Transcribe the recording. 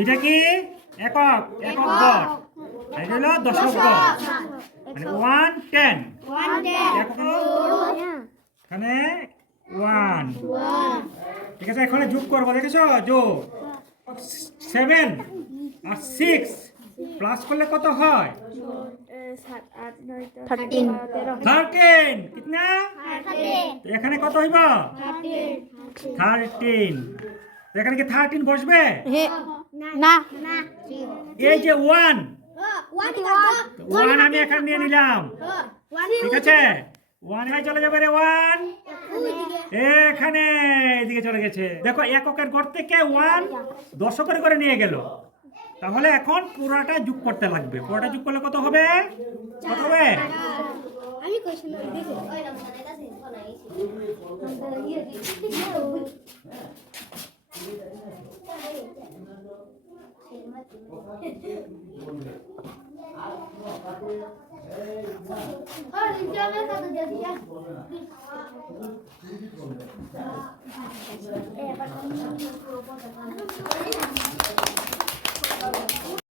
এটা কি একক একক গড়, এটা হলো দশক গড়, মানে 1 10 একক এখানে 1। ঠিক আছে, এখানে যোগ করবো, দেখেছো যোগ 7 আর 6 প্লাস করলে কত হয়? 13 কিতনা? তো এখানে কত হইব? 13। তো এখানে কি 13 বসবে? না এই যে 1 আমি এখানে নিয়ে নিলাম, ঠিক আছে 1 এখানে চলে যাবে রে 1 এখানে এদিকে চলে গেছে। দেখো এককের ঘর থেকে 1 দশকের করে নিয়ে গেল, তাহলে এখন পুরোটা যোগ করতে লাগবে। পুরোটা যোগ করলে কত হবে? কত হবে? আমি কোশ্চেন দেখি ওই